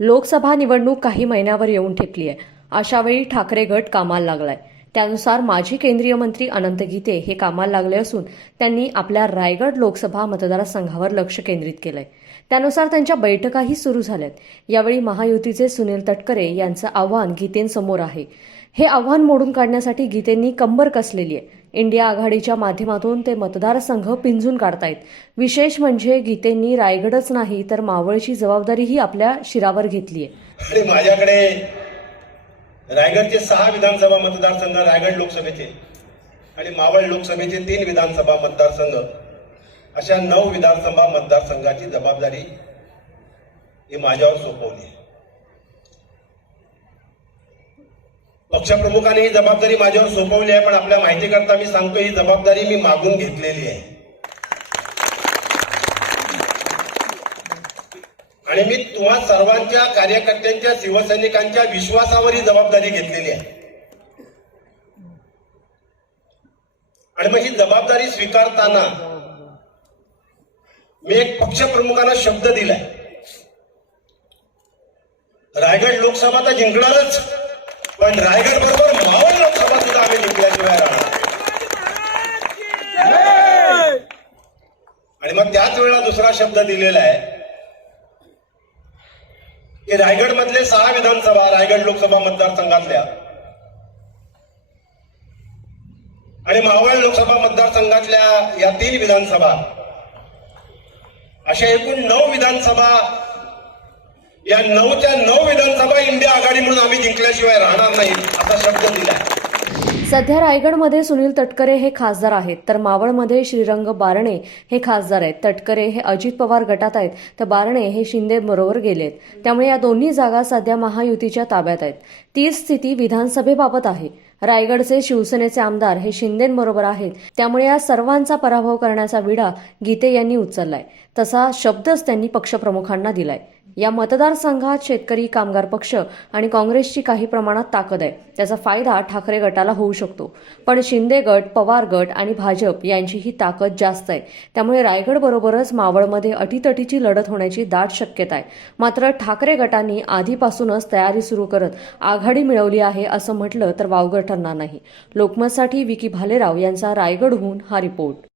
लोकसभा निवडणूक काही महिन्यावर येऊन ठेपली आहे. अशावेळी ठाकरे गट कामाला लागलाय. त्यानुसार माजी केंद्रीय मंत्री अनंत गीते हे कामाला लागले असून त्यांनी आपल्या रायगड लोकसभा मतदारसंघावर लक्ष केंद्रित केलंय. त्यानुसार त्यांच्या बैठकाही सुरू झाल्यात. यावेळी महायुतीचे सुनील तटकरे यांचं आव्हान गीतेंसमोर आहे. हे आव्हान मोडून काढण्यासाठी गीतेंनी कंबर कसलेली आहे. इंडिया आघाडीच्या माध्यमातून ते मतदारसंघ पिंजून काढतायत. विशेष म्हणजे गीतेंनी रायगडच नाही तर मावळची जबाबदारीही आपल्या शिरावर घेतली आहे. माझ्याकडे रायगडचे सहा विधानसभा मतदारसंघ रायगड लोकसभेचे आणि मावळ लोकसभेचे तीन विधानसभा मतदारसंघ अशा नऊ विधानसभा मतदारसंघाची जबाबदारी ही माझ्यावर सोपवली आहे. पक्षप्रमुखाने ही जबाबदारी माझ्यावर सोपवली आहे पण आपल्या माहितीकरता मी सांगतो ही जबाबदारी मी मागून घेतलेली आहे. आणि मी तुम्हा सर्वांच्या कार्यकर्त्यांच्या शिवसैनिकांच्या विश्वासावर ही जबाबदारी घेतलेली आहे. आणि मग ही जबाबदारी स्वीकारताना मी एक पक्षप्रमुखांना शब्द दिलाय. रायगड लोकसभा तर जिंकणारच. पण रायगड बरोबर मावळ लोकसभा सुद्धा आम्ही जिंकल्याशिवाय राहणार आणि मग त्याच वेळेला दुसरा शब्द दिलेला आहे की रायगड मधले सहा विधानसभा रायगड लोकसभा मतदारसंघातल्या आणि मावळ लोकसभा मतदारसंघातल्या या तीन विधानसभा अशा एकूण नऊ विधानसभा या नऊच्या नऊ विधानसभा इंडिया आघाडी म्हणून आम्ही जिंकल्याशिवाय राहणार नाही असा शब्द दिला सध्या रायगडमध्ये सुनील तटकरे हे खासदार आहेत तर मावळमध्ये श्रीरंग बारणे हे खासदार आहेत. तटकरे हे अजित पवार गटात आहेत तर बारणे हे शिंदे बरोबर गेलेत. त्यामुळे या दोन्ही जागा सध्या महायुतीच्या ताब्यात आहेत. तीच स्थिती विधानसभेबाबत आहे. रायगडचे शिवसेनेचे आमदार हे शिंदेंबरोबर आहेत. त्यामुळे या सर्वांचा पराभव करण्याचा विडा गीते यांनी उचललाय. तसा शब्दच त्यांनी पक्षप्रमुखांना दिलाय. या मतदारसंघात शेतकरी कामगार पक्ष आणि काँग्रेसची काही प्रमाणात ताकद आहे. त्याचा फायदा ठाकरे गटाला होऊ शकतो. पण शिंदे गट पवार गट आणि भाजप यांची ही ताकद जास्त आहे. त्यामुळे रायगड बरोबरच मावळमध्ये अटीतटीची लढत होण्याची दाट शक्यता आहे. मात्र ठाकरे गटांनी आधीपासूनच तयारी सुरू करत आघाडी मिळवली आहे असं म्हटलं तर वावगड ठरणार नाही लोकमतसाठी विकी भालेराव यांचा रायगडहून हा रिपोर्ट.